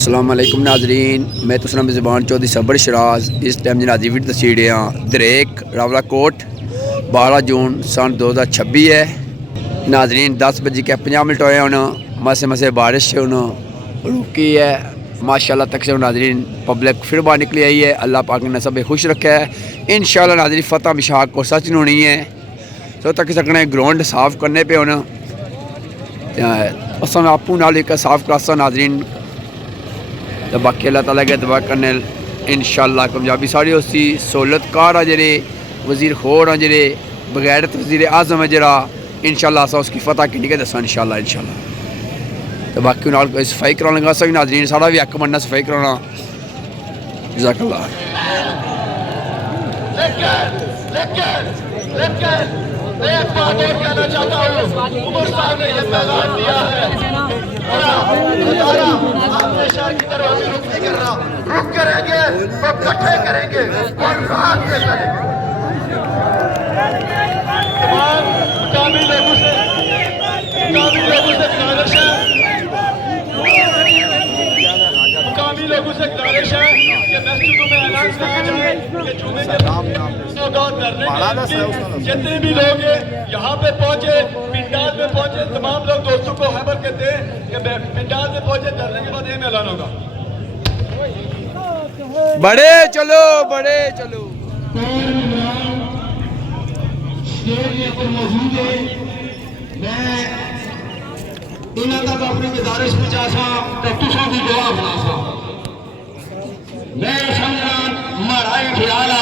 अस्सलाम वालेकुम नाजरीन, मैं तुसरा मेज़बान चौधरी सबर शराज इस टाइम जनाजी विट तसीड़े दरेक रावला कोट 12 जून सन 2026 है। नाजरीन 10 बजे के 50 मिनट होए हूँ, मसे मसे बारिश रुकी है माशाल्लाह तक से। नाजरीन पब्लिक फिर बाहर निकली आई है। अल्लाह पाक ने सब खुश रखा है। इंशाल्लाह नाजरीन फतह मिशाक को सच होनी है। तो तक सकने ग्राउंड साफ करने पे होना अस आपू नाल एक साफ करासा नाजरीन। तो बाकी अल्लाह ताला के दुआ करने इंशाल्लाह कामयाबी सारी उसी सहूलतकार आ जरे वजीर खोर आ जरे बगैरत वजीर आज़म है जरा इंशाल्लाह अस उसकी फतह की के दसा इंशाल्लाह। तो बाकी नाल सफाई कराने लगा सभी नाजरीन, सारा भी हक बनना सफाई कराना। जज़ाकल्लाह। एक बात और कहना चाहता हूँ, उमर साहब ने ये पैगाम दिया है अपने शहर की तरफ अभी रुक नहीं कर रहा, रुक करेंगे तो इकट्ठे करेंगे और रात में करेंगे। तमाम मुकामी लोगों से गुजारिश है कि मस्जिदों में ऐलान किया जाए कि जुमे के जितने भी लोग यहाँ पे पहुंचे, पिंडाल में पहुंचे, तमाम लोग दोस्तों को खबर कहते हैं कि पिंडाल में पहुंचे, धरने के बाद ये ऐलान होगा। बड़े चलो बड़े चलो। मैं इन्हों तक अपनी गुजारिश पहुंचा सा तो तुसा भी दुआ बना सा। मैं समझना माड़ा ख्याल आ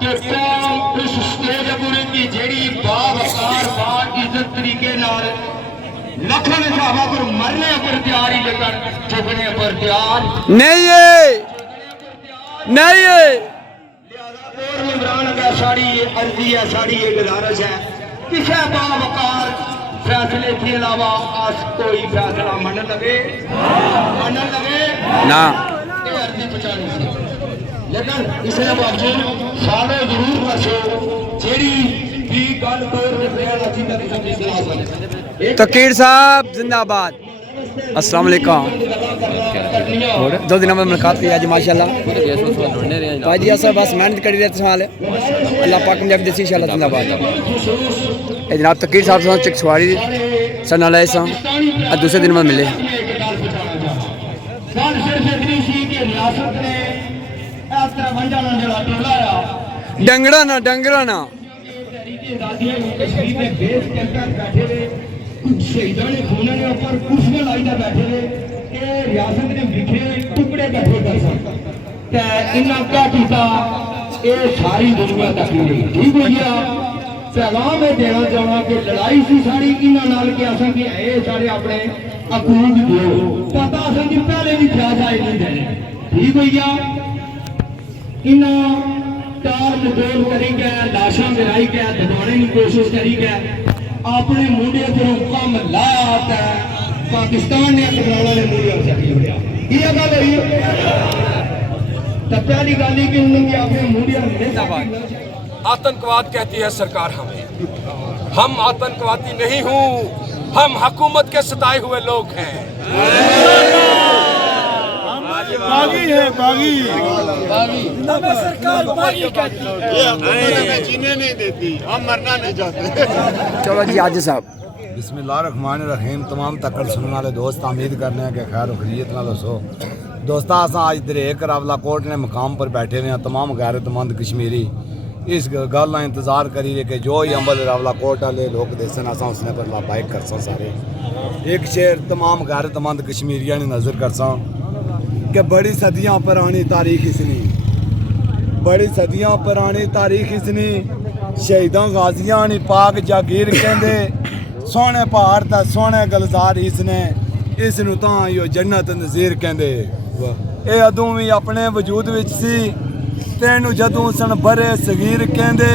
कि कौम उस स्टेज पूरी की जेड़ी बावकार इज्जत तरीके नाल लखन साहबा पर मरने पर तैयार ही लेकर झुकने पर तैयार नहीं है। इमरान का साड़ी अर्जी है, साड़ी ये गुजारिश है किसी बावकार फैसले के अलावा आज कोई फैसला मन लगे ना लेकिन इसके बावजूद साले जरूर दसो जेड़ी भी गल तकीर साहब जिंदाबाद। अस्सलाम वालेकुम। दो दिन में मुलाकात की आज माशाल्लाह भाई जी अस बस मेहनत करी रहे सवाल अल्लाह पाक ने देसी इंशाल्लाह जिंदाबाद। जनाब तकीर साहब से चिक सवारी सना लाए सा दूसरे दिन में मिले डंगड़ा ना शहीदों ने खून ने ऊपर कुर्सियां लाई ना बैठे ने रियासत ने लिखे टुकड़े इकट्ठे कर सकते इन्ना क्या किया ये सारी दुनिया तक नहीं ठीक हो गया। पैगाम में देना चाहना कि लड़ाई सी सारी इन्हों नाल कि असा कि ये सारे अपने अकूद दो पता असा कि पहले भी ख्याल नहीं देने ठीक हो गया। इन्हों टाल मटोल करी गए, लाशा गिराई गए, दबाने की कोशिश करी गए, अपने मुंडे को कम लाया पाकिस्तान ने कमराना ने मुंडे चकी लिया। ये गल हुई तो पहली गल ही कि उन्होंने अपने मुंडे आतंकवाद कहती है सरकार हमें, हम आतंकवादी नहीं हूँ, हम हुकूमत के सताए हुए लोग हैं। बागी है बागी सरकार बागी कहती है, जीने नहीं देती, हम मरना नहीं चाहते। चलो जी आज साहब बिस्मिल्लाहिर्रहमानिर्रहीम। तमाम तकड़ सुनने वाले दोस्त उम्मीद करने हैं कि खैर खरीत ना सो दोस्त असा अज दरेक रावला कोट ने मुकाम पर बैठे ने तमाम गैरतमंद कश्मीरी इस गल का इंतजार करी कि जो ही अमल रावला कोट वाले लोग देसन असा उसने पर लाबाइक कर सारे एक शेर तमाम गैरतमंद कश्मीरिया ने नज़र कर कि बड़ी सदियाँ पुरानी तारीख इसनी, बड़ी सदियाँ पुरानी तारीख इसनी शहीदा गाजियां नी पाक जागीर कहते सोहने पहाड़ ते सोहने गलजार इसने इसनू तां यो जन्नत नज़ीर कहते। ये अदों भी अपने वजूद विच सी तेनू जदों सन बरे सगीर कहते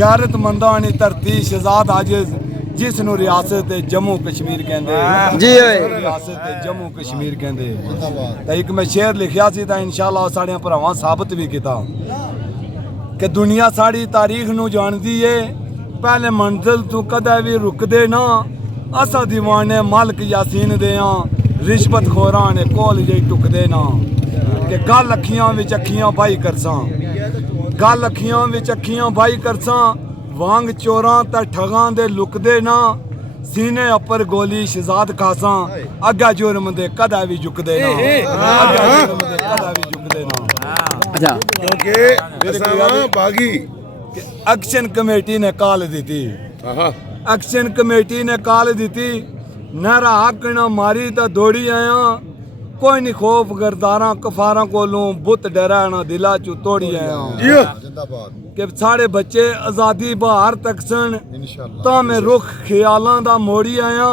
गैरतमंदां नी धरती शहजाद आजिज़ जिसनू रियासत जम्मू कश्मीर कहते जी रियासत जम्मू कश्मीर कहते। तो एक मैं शेर लिखिया सी तो इंशाल्लाह साढ़े भरावां साबित भी किया कि दुनिया साड़ी तारीख नू जानती है, पहले मंजिल तू कदे भी रुकदे ना, असा दीवाने मालिक यासीन दे ਰਿਸ਼ਵਤ ਖੋਰਾਂ ਨੇ ਕੋਲ ਜਿਹੀ ਟੁਕਦੇ ਨਾ ਕਿ ਗੱਲ ਅੱਖੀਆਂ ਵਿੱਚ ਅੱਖੀਆਂ ਪਾਈ ਕਰਸਾਂ ਗੱਲ ਅੱਖੀਆਂ ਵਿੱਚ ਅੱਖੀਆਂ ਪਾਈ ਕਰਸਾਂ ਵਾਂਗ ਚੋਰਾਂ ਤਾਂ ਠਗਾਂ ਦੇ ਲੁਕਦੇ ਨਾ ਸੀਨੇ ਉੱਪਰ ਗੋਲੀ ਸ਼ਹਿਜ਼ਾਦ ਖਾਸਾਂ ਅੱਗਾ ਜੁਰਮ ਦੇ ਕਦਾ ਵੀ ਝੁਕਦੇ ਨਾ ਅੱਗਾ ਜੁਰਮ ਦੇ ਕਦਾ ਵੀ ਝੁਕਦੇ ਨਾ अच्छा क्योंकि असां बागी एक्शन कमेटी ने कॉल दी थी एक्शन कमेटी ने कॉल दी थी नारा हक ना मारी तो दौड़ी आया कोई नहीं खौफ गरदारा कफारा कोलों बुत डरा ना दिला चू तोड़ी आया कि साढ़े बच्चे आज़ादी बहार तक सन ता मैं रुख ख्यालां दा मोड़ी आया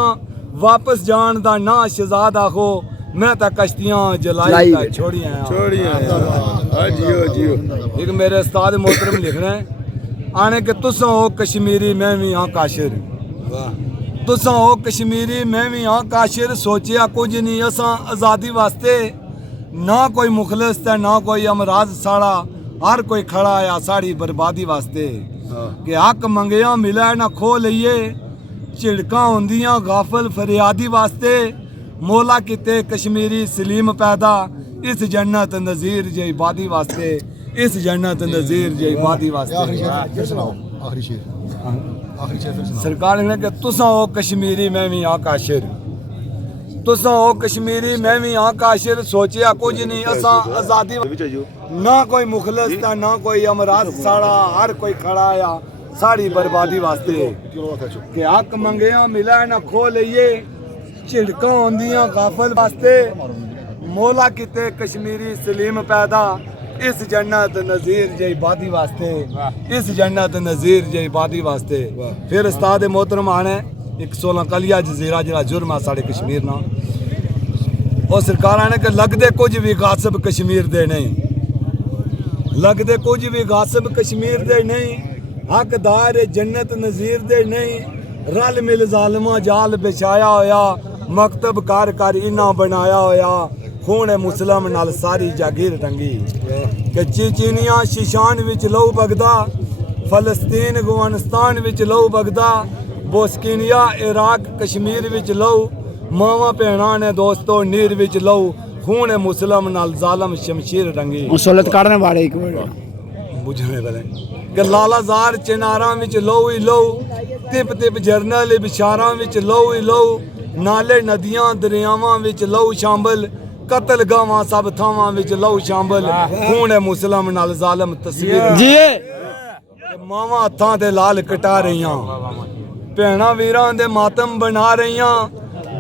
वापस जान दा ना शहजाद आखो मैं ता कश्तियां जलाई ता छोड़ी आया जियो जियो एक मेरे उस्ताद मोहतरम लिखना है आने के तुसा हो कश्मीरी मैं भी हाँ काशिर तुसा हो कश्मीरी मैं भी हाँ काशिर सोचिया कुछ नहीं असा आज़ादी वास्ते ना कोई मुखलिस ते ना कोई अमराज साड़ा हर कोई खड़ा आ साड़ी बर्बादी वास्ते कि हक मंगया मिला ना खो लईए झिड़कां होंदियां गाफल फरियादी वास्ते मौला किते कश्मीरी सलीम पैदा इस जन्नत नज़ीर जे इबादी वास्ते इस जन्नत नज़ीर जे इबादी वास्ते सरकार ने कि तुसा हो कश्मीरी मैं भी हाँ काशिर तुसा हो कश्मीरी मैं भी हाँ काशिर सोचिया कुछ नहीं असा आज़ादी ना कोई मुखलिस था ना कोई अमराज साड़ा हर कोई खड़ा आ साड़ी बर्बादी वास्ते कि हक मंगया मिला ना खो लईए झिड़कां होंदियां गाफल वास्ते मौला किते कश्मीरी सलीम पैदा इस जन्नत नज़ीर जे इबादी वास्ते इस जन्नत नज़ीर जे इबादी वास्ते फिर उस्ताद मोहतरम आने एक 16 कलिया जजीरा जरा जुर्म है साढ़े कश्मीर ना और सरकार आने के लगदे कुछ भी गासिब कश्मीर दे नहीं लगदे कुछ भी गासिब कश्मीर दे नहीं हकदार जन्नत नज़ीर दे नहीं रल मिल जालमा जाल बिछाया होया मकतब कार कर इना बनाया होया खून मुसलम नाल सारी जागीर रंगी कि चीचीनिया शीशान विच लहू बगदा फलस्तीन अफगानिस्तान विच लहू बगदा बोस्कीनिया इराक कश्मीर विच लहू मावा भैणा ने दोस्तों नीर विच लहू खून मुसलम नाल जालम शमशीर रंगी मुसलत काटने वाले एक मिनट बुझने वाले कि लालाजार चिनारा विच लहू ही लहू तिप तिप जरनल बिशारा विच लहू ही लहू नाले नदियां दरियावां विच लहू शामिल कतल गावां सब थावां विच लहू शामिल खून मुसलम नाल जालम तस्वीर जी मावां हत्थां ते लाल कटा रहियां भैणां वीरां दे मातम बना रहियां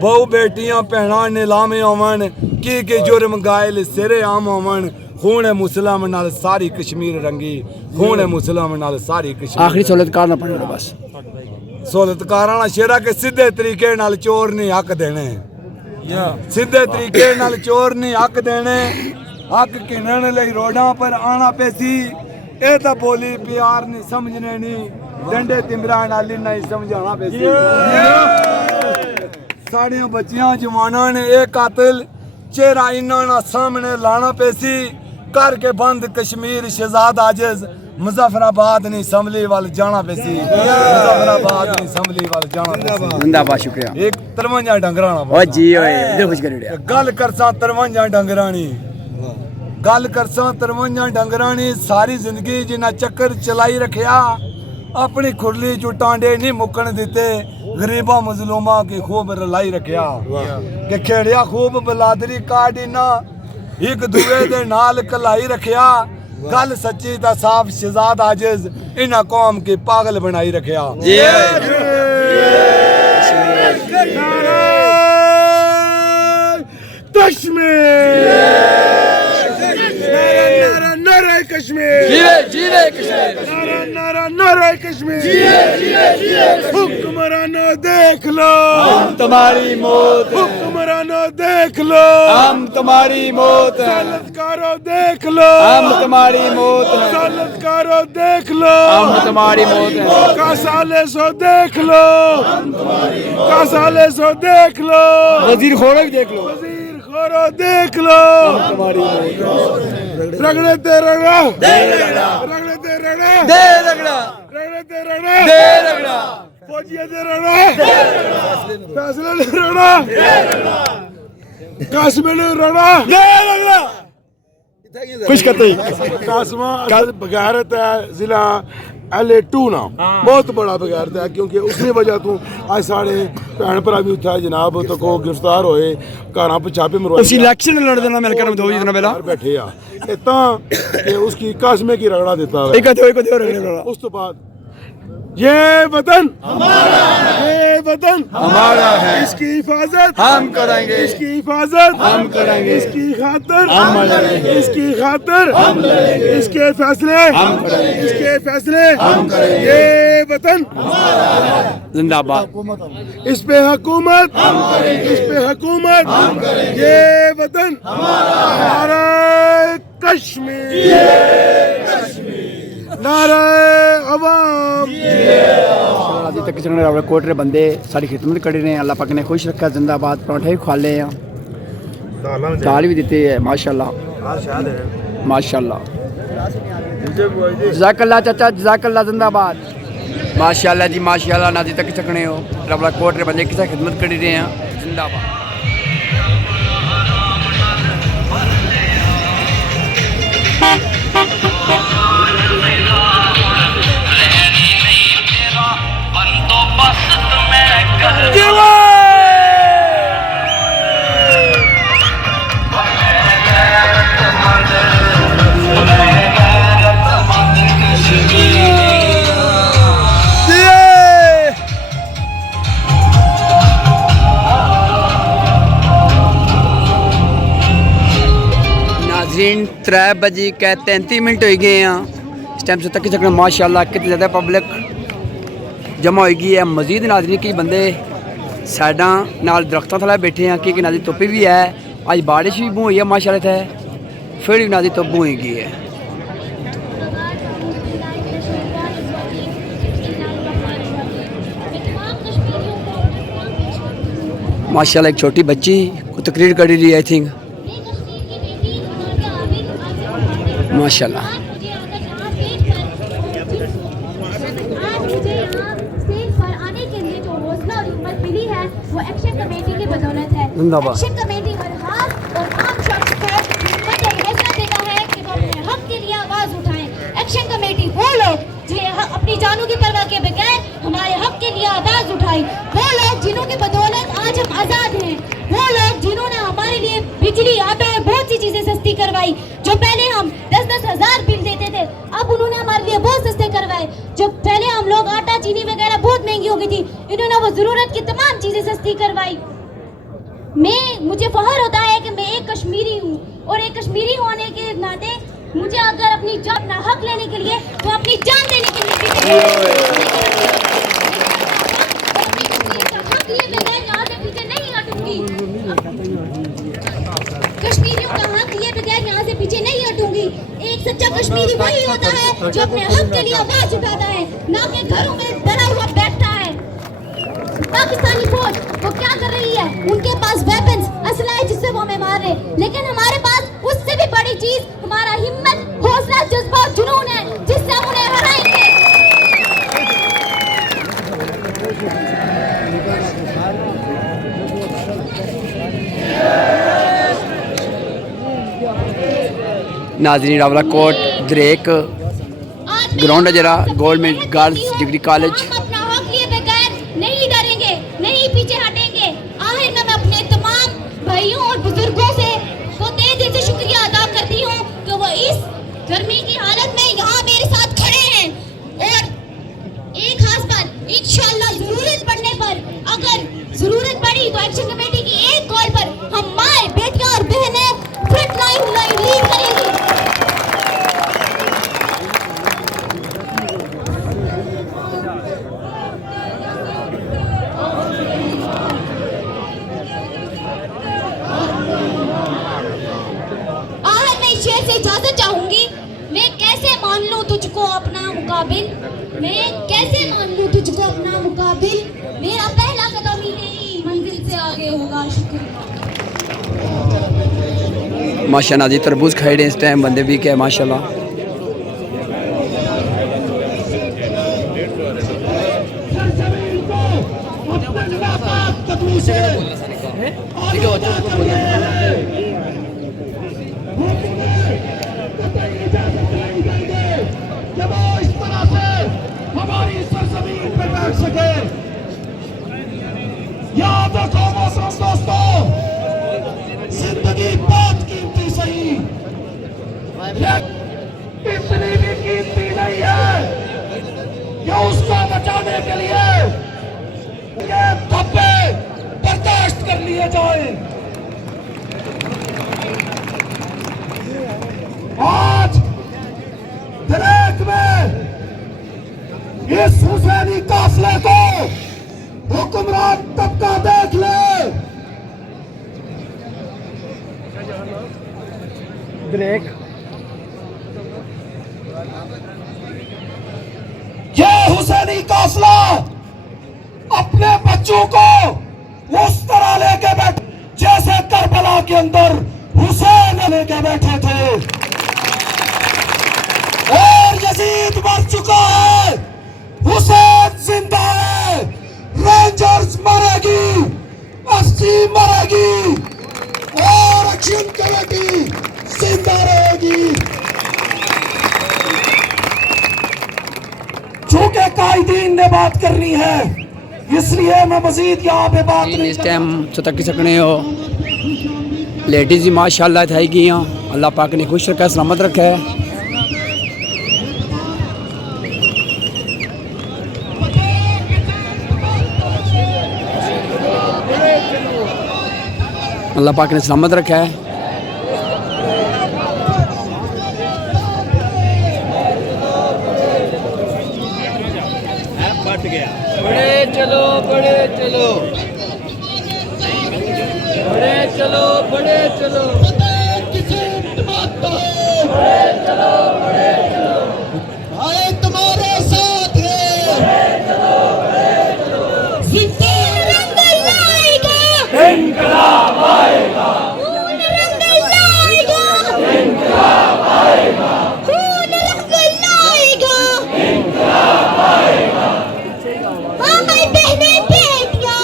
बहु बेटियां भैणां नीलामे होवन की जुर्म गायल सिरे आम होवन खून मुसलम नाल सारी कश्मीर रंगी खून मुसलम नाल सारी कश्मीर आखिरी सहूलत काटना पड़ेगा बस सहूलतकारां नाल शेरा के सीधे तरीके नाल चोर नहीं हक देने सीधे तरीके नाल चोर नहीं हक देने हक किनण लई रोडां पर आना पैसी ए तां बोली प्यार नहीं समझने नहीं डंडे तिमरा नाल नहीं समझाना पैसी साड़ियां बच्चियां जवानां ने ए कातिल चेहरा इन्हां ना सामने लाना पैसी करके बंद कश्मीर शहजाद आजिज मुजफ्फराबाद नहीं असम्बली वाल जाना पैसी मुजफ्फराबाद नहीं असम्बली वाल जाना पैसी जिंदाबाद शुक्रिया एक 53 डंगरां ओ जी ओए दिल खुश करी गल करसा 53 डंगरां नी गल करसा 53 डंगरां नी सारी जिंदगी जिन्ना चक्कर चलाई रखिया अपनी खुरली चो टांडे नहीं मुक्कन दिते गरीबा मजलूमा की खूब रलाई रखिया कि खेड़िया खूब बलादरी काटिना एक दूए दे नाल कलाई रखिया गल सच्ची ता साफ शहजाद आजिज इन्हां कौम की पागल बनाई रखिया हुक्मरानो देख लो हम तुम्हारी मौत हुक्मरानो देख लो हम तुम्हारी मौत सलतकारो देख लो हम तुम्हारी मौत सलतकारो देख लो हम तुम्हारी मौत कासाले सो देख लो कासाले सो देख लो वजीर खोरो भी देख लो वजीर खोरो देख लो रगड़े ते रगड़ा रगड़े ते रगड़ा दे रगड़ा रगड़े ते रगड़ा दे रगड़ा फौजिया ते रगड़ा फैसले ले रगड़ा कासमिन राणा खुश करते कासमा बगैरत है जिला LA2 ना बहुत बड़ा बगैरत है क्योंकि उसकी वजह तो आज साढ़े भैन भरा भी उत्थे जनाब तो को गिरफ्तार होए घर पे छापे मरवाए इलेक्शन लड़ देना मिल कर दो जितना पहला बैठे आ इतना कि उसकी कासमे की रगड़ा देता है उस तो बाद ये वतन हमारा है, ये वतन हमारा है, इसकी हिफाजत हम करेंगे, इसकी हिफाजत हम करेंगे, इसकी खातिर हम लड़ेंगे, इसकी खातिर हम लड़ेंगे, इसके फैसले हम करेंगे, इसके फैसले हम करेंगे। ये वतन जिंदाबाद, इस पे हुकूमत हम करेंगे, इस पे हुकूमत हम करेंगे। ये वतन हमारा कश्मीर, नारे अवाम अभी तक चंगे कोट रे बंदे सारी खिदमत कर रहे हैं। अल्लाह पाक ने खुश रखा। जिंदाबाद। पराठे भी खा ले हैं, दाल भी देती है माशाल्लाह माशाल्लाह। जज़ाकल्लाह चाचा, जज़ाकल्लाह। जिंदाबाद माशाल्लाह जी माशाल्लाह। नाजी तक चकने हो रबड़ा कोट रे बंदे किसा खिदमत कर रहे हैं। जिंदाबाद। नाज़रीन 3 बजे के 33 मिनट हो गए हैं। इस टाइम से तक चकना माशाल्लाह कितनी ज़्यादा पब्लिक जमा हो गई है। मजीद नाज़रीन की बंदे साइडा नाल दरख्तों थले बैठे हैं क्योंकि नाज़ी धुप्प भी है। आज बारिश भी बहुत हुई है माशाल्लाह थे, फिर भी नाज़ी धुप्प हुई गई है। माशाल्लाह एक छोटी बच्ची को तकरीर कर रही है आई थिंक माशाल्लाह। वो एक्शन कमेटी की बदौलत है। एक्शन कमेटी हर हाल और आम शख्स को हिम्मत और हौसला देता है कि वो अपने हक के लिए आवाज उठाएं। एक्शन कमेटी वो लोग जो अपनी जानों की परवाह के बगैर हमारे हक के लिए आवाज उठाई, वो लोग जिन्हों की बदौलत आज हम आजाद हैं, वो लोग जिन्होंने हमारे लिए बिजली, आटा और बहुत सी चीजें सस्ती करवाई। जो पहले हम 10-10 हज़ार बिल देते थे, अब उन्होंने हमारे लिए बहुत सस्ते करवाए। जो पहले हम लोग आटा चीनी वगैरह बहुत महंगी हो गई थी, इन्होंने वो जरूरत की तमाम चीजें सस्ती करवाई। मुझे फख्र होता है कि मैं एक कश्मीरी हूँ और एक कश्मीरी होने के नाते मुझे अगर अपनी जान, अपना हक लेने के लिए तो अपनी जान देने के लिए हक लिए बगैर यहाँ से पीछे नहीं हटूंगी। कश्मीरियों का हक लिए बगैर यहाँ से पीछे नहीं हटूंगी। एक सच्चा कश्मीरी वही होता है जो अपने हक के लिए आवाज उठाता है, ना कि घरों में डरा हुआ बैठता है। पाकिस्तानी फौज वो क्या कर रही है? उनके पास वेपन्स, असला है जिससे वो हमें मार रहे, लेकिन हमारे पास उससे भी बड़ी चीज हमारा हिम्मत, हौसला, जज्बा, जुनून है जिससे हम उन्हें हराएंगे। नाज़रीन रावला कोट द्रेक ग्राउंड है जरा गवर्नमेंट गर्ल्स डिग्री कॉलेज। अपना हक लिए बगैर नहीं डरेंगे, नहीं पीछे हटेंगे। आखिर में मैं अपने तमाम भाइयों और बुजुर्गों से को तहे दिल से शुक्रिया अदा करती हूँ कि वो इस गर्मी की हालत में यहाँ मेरे साथ खड़े हैं। और एक खास बात, इंशाअल्लाह जरूरत पड़ने पर, अगर जरूरत पड़ी तो एक्शन कमेटी की एक कॉल पर हम माए, बेटियां और बहनें फ्रंट लाइन लीड करेंगी। शेर से इजाजत चाहूंगी। मैं कैसे मान लूं तुझको अपना मुकाबिल, मैं कैसे मान लूं तुझको अपना मुकाबिल, मेरा पहला कदम ही तेरी मंजिल से आगे होगा। शुक्रिया। माशाल्लाह जी तरबूज खाए रहे इस टाइम बंदे भी क्या माशाल्लाह। ठीक है ये हुसैनी काफिला अपने बच्चों को उस तरह लेके बैठे जैसे करबला के अंदर हुसैन लेके बैठे थे। और यजीद मर चुका है, हुसैन जिंदा है। रेंजर्स मरेगी, एफसी मरेगी और एक्शन कमेटी जिंदा रहेगी। चूंकि कायदीन ने बात करनी है, इसलिए मैं मजीद यहाँ पे बात नहीं इस टाइम तक सकने हो लेडीज ही माशाल्लाह थाई गई अल्लाह पाक ने खुश रखा सलामत रखा है। अल्लाह पाक ने सलामत रखा है। बड़े चलो बड़े चलो बड़े चलो बड़े चलो आए तुम्हारे साथ है। इनकलाब आएगा, खून रंग लाएगा, इनकलाब आएगा, खून रंग लाएगा। हाँ भाई बहने बेटियां,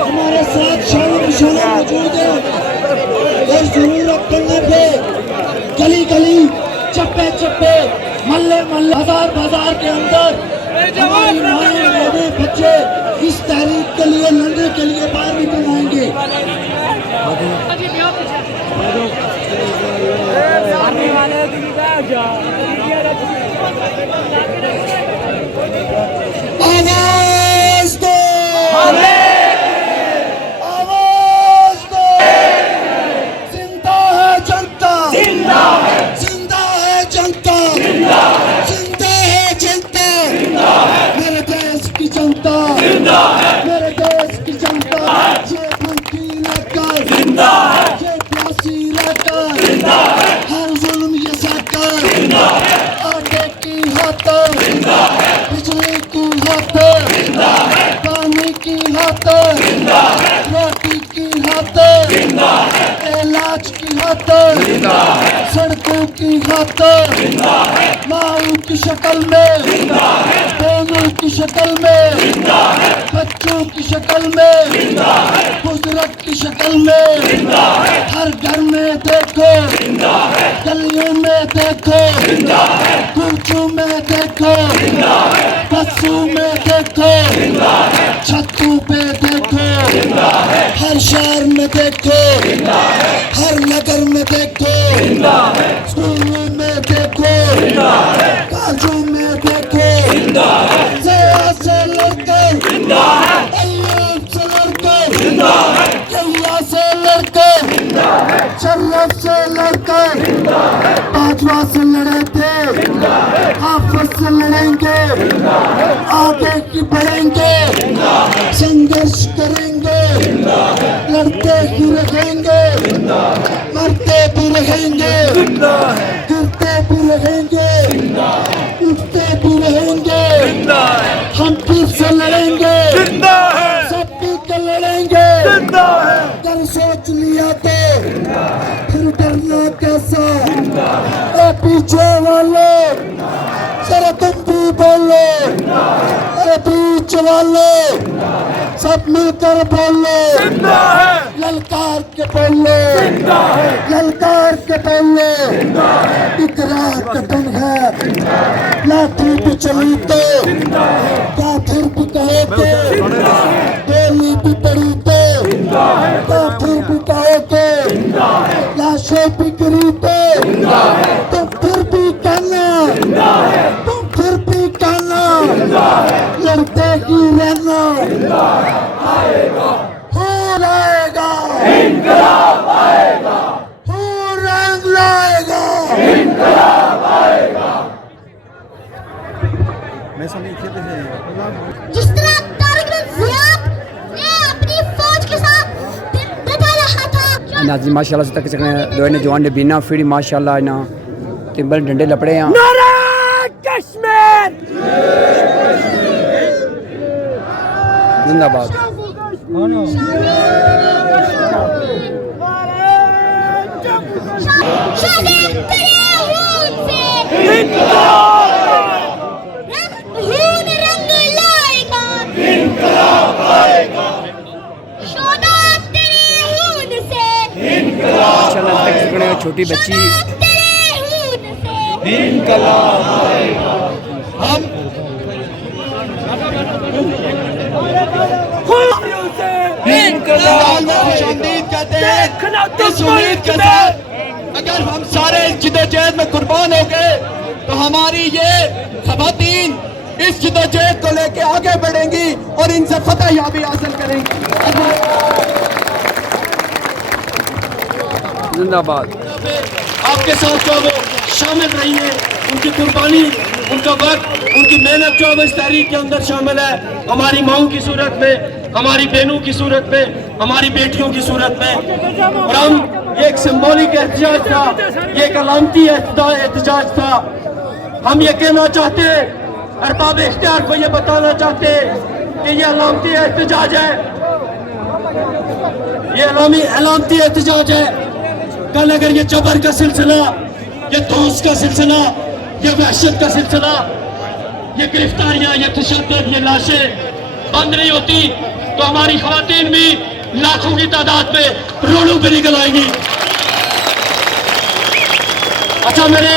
हमारे साथ शान मौजूद है और जरूरत पड़ने पे गली गली चप्पे चप्पे मल्ले मल्ले बाजार बाजार के अंदर हमारी माएं बहनें बच्चे इस तहरीक के लिए लड़ने के लिए बाहर निकल आएंगे। आवाज दो, आवाज दो, जिंदा है जनता, जिंदा है जनता, जिंदा है जनता, मेरे देश की जनता, मेरे देश की जनता, ये भूखी लेकर, ये प्यासी लेकर, हर जुल्म ये सहकर, आटे की हाथों, बिजली की हाथों, पानी की हाथों, रोटी की हाथों, इलाज की हाथों, सड़कों की हाथों, माओ की शक्ल में, बहनों की शक्ल में, बच्चों की शक्ल में, बुजुर्ग की शक्ल में, हर घर में देखो, गलियों में देखो, कुर्चों में देखो, बसों में देखो, छतों पे देखो, हर शहर में देखो, हर नगर में देखो, स्कूलों में देखो, कॉलेजों में देखो, से लड़कर, अल्लाह से लड़कर, अल्लाह से लड़कर, शर्फ से लड़कर, बाजवा से लड़े थे, हाफिज से लड़ेंगे, आगे की बढ़ेंगे, संघर्ष करेंगे, लड़ते ही रहेंगे, मरते भी रहेंगे, गिरते भी रहेंगे, उठते भी रहेंगे, हम फिर से लड़ेंगे, सब मिलकर लड़ेंगे। कर सोच लिया तो फिर डरना कैसा, ए पीछे वाले जरा तुम भी बोलो, अरे बीच वाले सब मिलकर बोलो, ललकार के बोलो, ललकार के बोलो, इकरार का दिन है, लाठी भी चली तो काफिर भी कहे थे, गोली भी पड़ी तो काफिर भी कहे थे, लाशें भी गिरी तो तुम फिर भी कहना, तुम फिर भी कहना, लड़ते ही रहना, खून आएगा, इनकलाब आएगा, खून रंग लाएगा, इनकलाब आएगा। जिस तरह कारगिल ज़ियाद ने अपनी फौज के साथ बिता रहा था। नाज़रीन माशाल्लाह से तक सकने दो ने जवान ने बिना फिर माशाल्लाह ना तिम्बल डंडे लपड़े हैं। नारा कश्मीर जिंदाबाद। शादिद तेरे खून से खून रंग लाएगा, शादिद तेरे खून से माशाल्लाह तक सकने छोटी बच्ची तेरे खून से खुशामदीद कहते हैं इस उम्मीद के साथ अगर हम सारे इस जिद्दोजहद में कुर्बान हो गए तो हमारी ये खवातीन इस जिद्दोजहद को लेके आगे बढ़ेंगी और इनसे फतह याबी हासिल करेंगी। जिंदाबाद। आपके साथ जो वो शामिल रही है, उनकी कुर्बानी, उनका वक्त, उनकी मेहनत जो है इस तहरीक के अंदर शामिल है। हमारी माओं की सूरत में, हमारी बहनों की सूरत में, हमारी बेटियों की सूरत में। और हम ये एक सिंबॉलिक एहतजाज था, ये एक अलामती एहतजाज था। हम ये कहना चाहते हैं, अरबाब इख्तियार को ये बताना चाहते हैं कि ये अलामती एहतजाज है, ये अलामती एहतजाज है। कल अगर ये जबर का सिलसिला, ये धौंस का सिलसिला, ये वहशत का सिलसिला, ये गिरफ्तारियां, ये तशद्दुद, ये लाशें बंद नहीं होती तो हमारी खवातीन भी लाखों की तादाद में रोडों पे निकल आएंगी। अच्छा, मेरे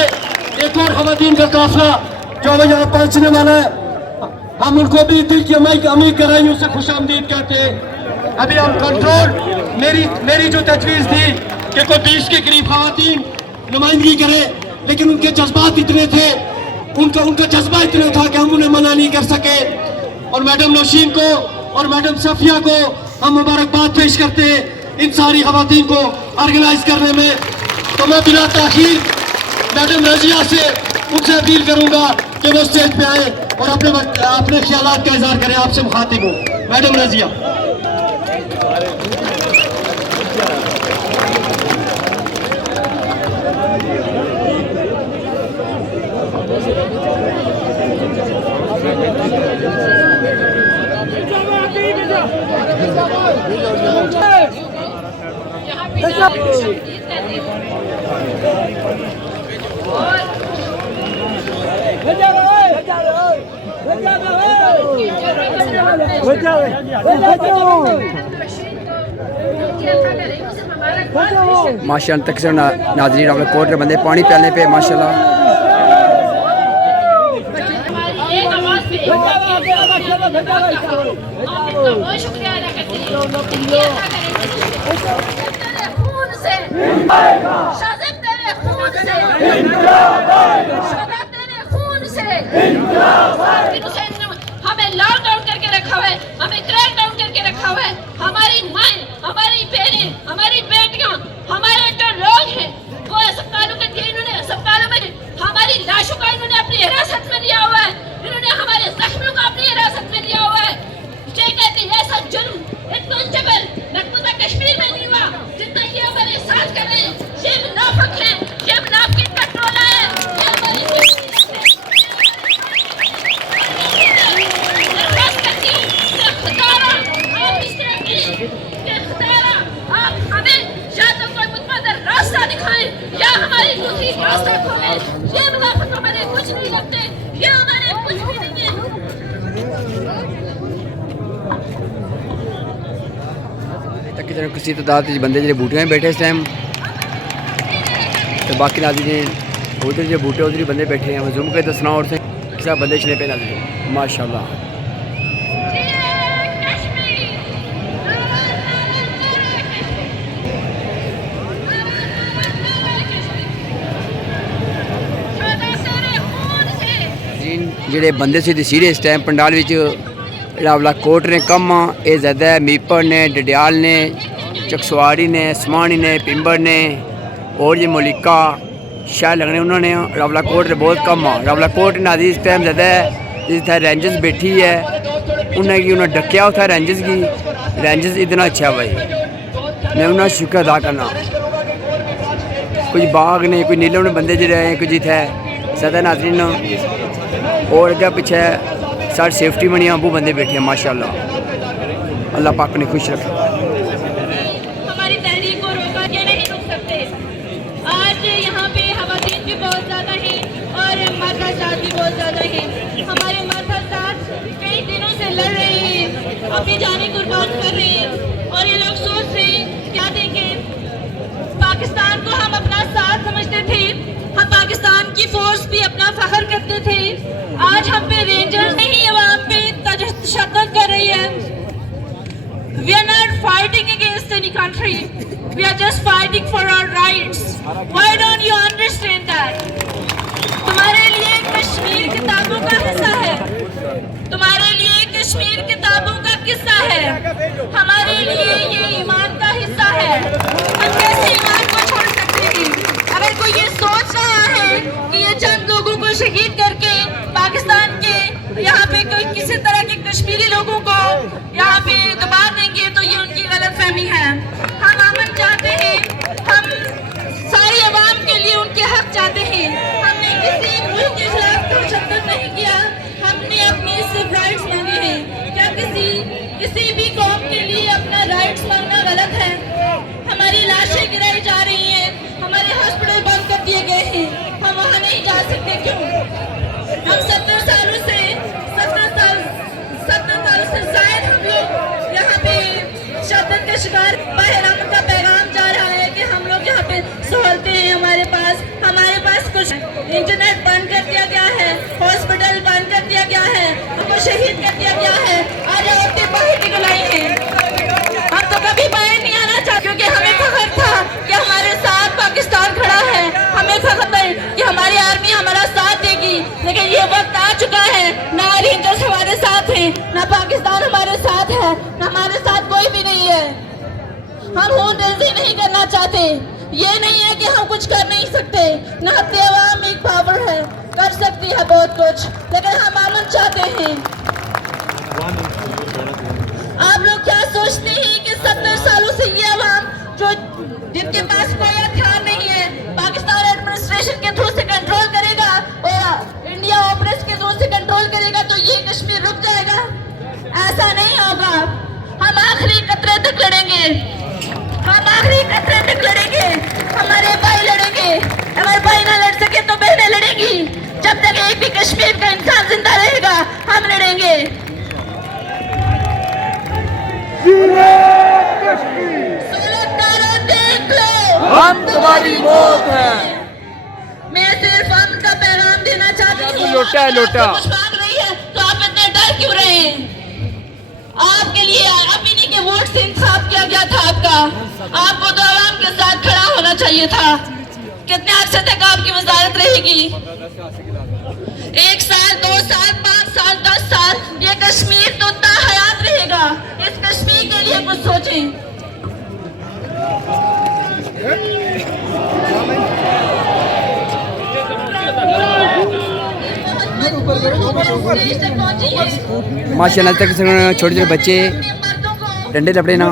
एक और खवातीन का काफिला जो हमें यहाँ पहुंचने वाला है, हम उनको भी दिल की अमीर कराइयों से खुशामदीद कहते हैं। अभी हम कंट्रोल, मेरी जो तजवीज़ थी कि कोई 20 के करीब खवातीन नुमाइंदगी करे, लेकिन उनके जज्बात इतने थे, उनका जज्बा इतना था कि हम उन्हें मना नहीं कर सके। और मैडम नौशीन को और मैडम सफिया को हम मुबारकबाद पेश करते हैं इन सारी खवातीन को ऑर्गेनाइज करने में। तो मैं बिना ताखीर मैडम रजिया से उनसे अपील करूंगा कि वो स्टेज पे आए और अपने ख्यालात का इजहार करें। आपसे मुखातिब हूँ, मैडम रजिया। माशाल्लाह तक से नाज़रीन आप लोग कोर्ट के बंदे पानी पिलाने पे माशाल्लाह। शुक्रिया अदा करती हूं। शादिद तेरे खून से, शादिद तेरे खून से हमें लॉक डाउन करके रखा हुआ है, हमें क्रैक डाउन करके रखा हुआ है। हमारी माएं, हमारी बहनें, हमारी बेटियां, हमारे जो लोग हैं वो अस्पतालों के लिए, इन्होंने अस्पतालों में हमारी लाशों का इन्होंने अपनी हिरासत में लिया हुआ है, इन्होंने हमारे जख्मियों को अपनी हिरासत में लिया हुआ है। ये कहते हैं ऐसा जुल्म, इतना जबर नकूदा कश्मीर में नहीं हुआ जितना ये हमारे साथ कर रहे हैं। ये मुनाफिक है, ये मुनाफिक का टोला है, ये हमारी आप हमें या तो कोई मुतमद्दर रास्ता दिखाएं या हमारी दूसरी रास्ता खोलें। ये मुनाफिक हमारे कुछ नहीं लगते, ये हमारे कुछ भी नहीं है। तक की तरफ किसी तादाद बंदे जो बूटियां बैठे इस टाइम, तो बाकी नाज़रीन उधर जो बूटे उधर ही बंदे बैठे हैं। जूम के दसना और से सब बंदे चले पे नाज़रीन माशाल्लाह। ਜਿਹੜੇ ਬੰਦੇ ਸੀ ਤਸੀਰੇ ਇਸ ਟਾਈਮ ਪੰਡਾਲ ਵਿੱਚ ਰਾਵਲਾ ਕੋਟ ਨੇ ਕੰਮ ਇਹ ਜ਼ਿਆਦਾ ਮੀਪਰ ਨੇ, ਡਡਿਆਲ ਨੇ, चकसवाड़ी ने, समानी ने, पिंबर ने और ये मलिका शाह लगने उन्होंने रावला कोट से बहुत कम आ। रावला कोट नाजी इस टाइम ज़्यादा है जिथे रेंजर्स बैठी है उन्हें डकिया उतना रेंजर्स की रेंजर्स इतना अच्छा भाई मैं उन्हें शुक्र अदा करना। कुछ बाग ने कोई नीलम ने बंदे जो हैं कुछ इतने सदा नाजरीन और अगर पिछे सारी सेफ्टी बनी अबू बंदे बैठे हैं माशाल्लाह अल्लाह पाक ने खुश रखे। हमारी तहरीक को रोका के नहीं रुक सकते। आज यहाँ पे खवातीन भी बहुत ज़्यादा हैं और मर्द हज़रात भी बहुत ज़्यादा हैं। हमारे मर्द हज़रात कई दिनों से लड़ रहे हैं, अपनी जानें कुर्बान कर रहे हैं और ये लोग सोच रहे हैं क्या देंगे। पाकिस्तान को हम अपना साथ समझते थे, हम पाकिस्तान की फोर्स भी अपना फख्र करते थे। आज हम पे रेंजर्स नहीं अवाम पे तशद्दुद कर रही है। We are not fighting against any country. We are just fighting for our rights. Why don't you understand that? तुम्हारे लिए कश्मीर किताबों का हिस्सा है, तुम्हारे लिए कश्मीर किताबों का किस्सा है, हमारे लिए ये ईमान का हिस्सा है। हम कैसे ईमान को छोड़ सकते हैं? अगर कोई ये सोच रहा है कि ये चंद लोगों को शहीद करके पाकिस्तान के यहाँ पे कोई किसी तरह के कश्मीरी लोगों को यहाँ पे दबा देंगे तो ये उनकी गलतफहमी है। हम अमन चाहते हैं, हम सारी आवाम के लिए उनके हक चाहते हैं। हमने किसी मुल्क के खिलाफ तशद्दुद नहीं किया, हमने अपनी सिर्फ राइट्स मांगे हैं। क्या किसी भी कौम के लिए अपना राइट्स मांगना गलत है? हमारी लाशें गिराई जा रही हैं, हमारे हॉस्पिटल बंद कर दिए गए हैं, हम वहाँ नहीं जा सकते क्यों? हम 70 सालों से शायद हम लोग यहाँ पे शद्दत के शिकार बहराम का पैगाम जा रहा है कि हम लोग यहाँ पे सहूलतें हैं हमारे पास कुछ इंटरनेट बंद कर दिया गया है, हॉस्पिटल बंद कर दिया गया है, हमको शहीद कर दिया गया है। आज औरतें बाहर निकल आई हैं, हम तो कभी बाहर नहीं आना चाहते क्योंकि हमें फख्र था कि हमारे साथ पाकिस्तान खड़ा है, हमें फख्र है कि हमारी आर्मी हमारा साथ देगी। लेकिन ये वक्त आ चुका है, ना रेंजर्स हमारे साथ हैं, ना पाकिस्तान हमारे साथ है, ना हमारे साथ कोई भी नहीं है। हम खूनरेज़ी नहीं करना चाहते, ये नहीं है कि हम कुछ कर नहीं सकते। नाते अवाम एक पावर है, कर सकती है बहुत कुछ, लेकिन हम अमन चाहते हैं। आप लोग क्या सोचते हैं कि 70 सालों से ये अवाम जो जिनके पास कोई हथियार नहीं है पाकिस्तान एडमिनिस्ट्रेशन के थ्रू से कंट्रोल करेगा और इंडिया ऑपरेशन के थ्रू से कंट्रोल करेगा तो ये कश्मीर रुक जाएगा? ऐसा नहीं होगा। हम आखिरी कतरे तक लड़ेंगे, हम आखिरी कतरे तक लड़ेंगे। हमारे भाई लड़ेंगे, अगर भाई ना लड़ सके तो बहनें लड़ेंगी। जब तक एक भी कश्मीर का इंसान जिंदा रहेगा हम लड़ेंगे। देख लो हम तुम्हारी मौत है। मैं सिर्फ हम का पैगाम देना चाहती हूँ। लोटा है, लोटा। कुछ मांग रही है तो आप इतने डर क्यों रहे हैं? आपके लिए आप इन्हीं के वोट से इंतखाब किया गया था आपका, आपको तो आवाम के साथ खड़ा होना चाहिए था। कितने अरसे तक आपकी वजारत रहेगी? 1 साल, 2 साल, 5 साल, 10 साल, ये कश्मीर तो ताहयात रहेगा। इस कश्मीर के लिए कुछ सोचें। माशाल्लाह तक छोटे छोटे बच्चे डंडे लपड़े ना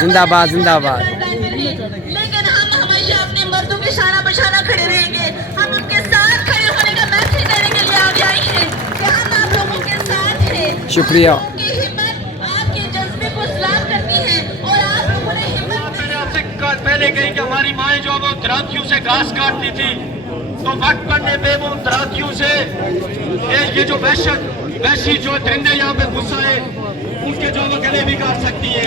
जिंदाबाद जिंदाबाद। लेकिन हम हमेशा अपने मर्दों के शाना बशाना खड़े रहेंगे। हम उनके साथ खड़े होने का मैसेज देने के लिए आगे आई हैं कि हम आप लोगों के साथ हैं। शुक्रिया। आपकी हिम्मत आपके जज्बे को सलाम करती है और आप लोगों ने हिम्मत पहले कही कि हमारी माएँ जो वो दरातियों से घास काटती थी तो वक्त पड़ने पे वो दरातियों से ये जो वैसी जो दरिंदे यहाँ पे घुस आए उनके जो वो गले भी काट सकती है।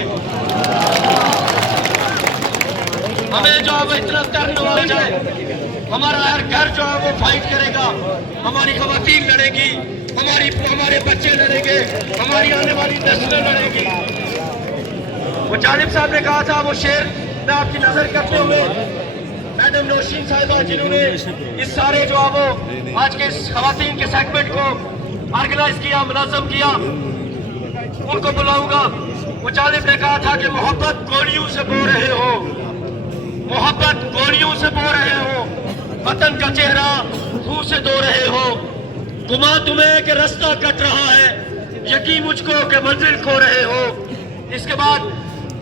हमें जो अब इतना टर्न हो जाए, हमारा हर घर जो है वो फाइट करेगा, हमारी खवातीन लड़ेगी, हमारे बच्चे लड़ेंगे, हमारी आने वाली नस्लें लड़ेगी। वो जालिब साहब ने कहा था, वो शेर मैं आपकी नजर करते हुए मैडम नौशीन साहिबा जिन्होंने इस सारे जो है वो आज के खवातीन के सेगमेंट को ऑर्गेनाइज किया, मुनज़्ज़म किया, उनको बुलाऊंगा। वो जालिब ने कहा था कि मोहब्बत गोलियों से बो रहे हो, मोहब्बत गोलियों से बो रहे हो, वतन का चेहरा खूह से धो रहे हो, गुमा तुम्हें कि रास्ता कट रहा है, यकीन मुझको कि मंजिल खो रहे हो। इसके बाद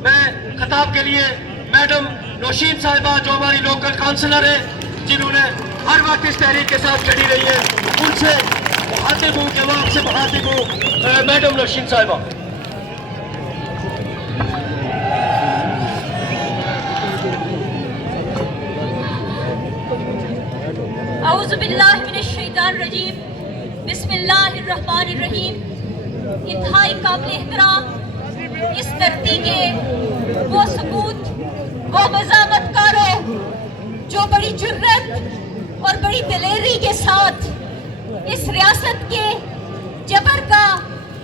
मैं खिताब के लिए मैडम नौशीन साहिबा जो हमारी लोकल काउंसलर है, जिन्होंने हर वक्त इस तहरीक के साथ खड़ी रही है, उनसे मुखातिब हूँ कि वो आपसे मुखातिब हूँ। मैडम नौशीन साहिबा। औज़ुबिल्लाहिमिनश्शैतानिर्रजीम, बिस्मिल्लाहिर्रहमानिर्रहीम। इंतहाई काबिल एहतराम इस धरती के वो सबूत, वो मज़ामतकारों जो बड़ी जुर्रत और बड़ी दिलेरी के साथ इस रियासत के जबर का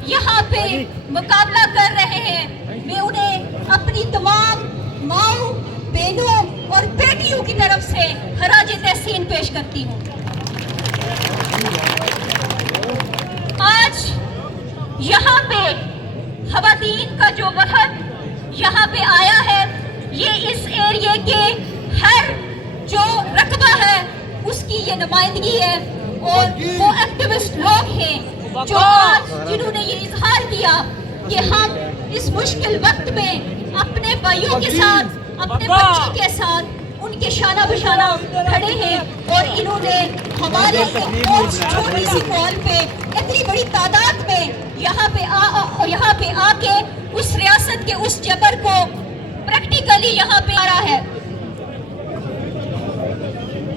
यहाँ पे मुकाबला कर रहे हैं, मैं उन्हें अपनी तमाम माओ, बहनों और बेटियों की तरफ से खराज तहसीन पेश करती हूँ। आज यहाँ पे खवातीन का जो वफद यहाँ पे आया है, ये इस एरिया के हर जो रकबा है उसकी ये नुमाइंदगी है, और वो एक्टिविस्ट लोग हैं जो आज जिन्होंने ये इजहार किया कि हम इस मुश्किल वक्त में अपने भाइयों के साथ, अपने बच्चों के साथ उनके शाना बशाना खड़े हैं, और इन्होंने हमारे छोटी सी कॉल पे इतनी बड़ी तादाद में यहाँ पे आके उस रियासत के उस जबर को प्रैक्टिकली यहाँ पे आ रहा है।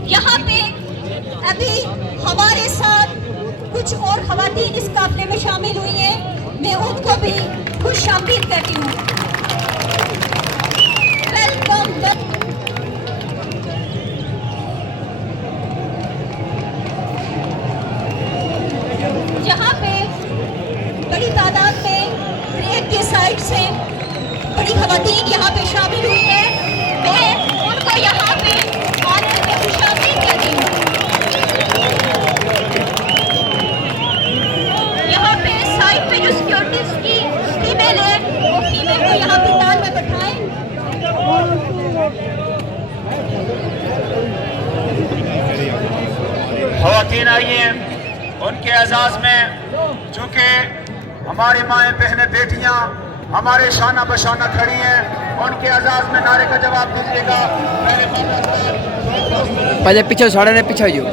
यहाँ पे अभी हमारे साथ कुछ और खवातीन इस काफले में शामिल हुई हैं, मैं उनको भी खुश आमदीद करती हूँ। वेलकम। यहाँ पे बड़ी तादाद में ब्रेक के साइड से बड़ी खवातीन यहाँ पे शामिल हुई है, मैं उनको यहाँ पे आने में खुश आमदीद करती हूँ। यहाँ पे साइड पे जो सिक्योरिटीज की फीमेल है, वो फीमेल को यहाँ पे ताल में बैठाएं। खवातीन आई हैं, उनके एजाज में चूँकि हमारी माएँ बहनें बेटियाँ हमारे शाना बशाना खड़ी हैं, उनके एजाज में नारे का जवाब दीजिएगा। पहले पीछे साड़े ने पीछे जो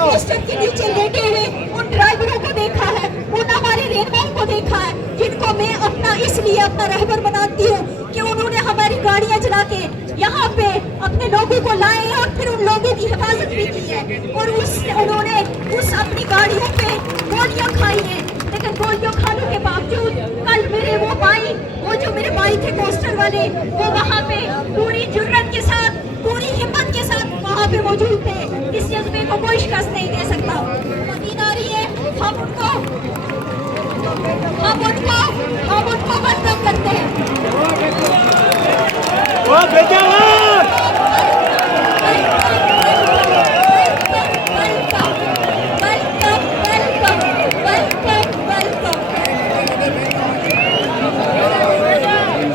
पोस्टर के नीचे लेटे हुए उन ड्राइवरों को देखा है, उन हमारे रेलमैन को देखा है, जिनको मैं अपना इसलिए अपना रहबर बनाती हूँ कि उन्होंने हमारी गाड़ियाँ चला के यहाँ पे अपने लोगों को लाए और फिर उन लोगों की हिफाजत भी की है, और उन्होंने उस अपनी गाड़ियों पे गोलियाँ खाई हैं। लेकिन गोलियों खाने के बावजूद कल मेरे वो भाई, वो जो मेरे भाई थे पोस्टर वाले, वो वहाँ पे पूरी जुर्रत के साथ, पूरी हिम्मत के साथ वहाँ पे मौजूद थे। इस जज्बे को कोई शिकस्त नहीं दे सकता। मदीना आ रही है, हम उनको वेलकम करते हैं।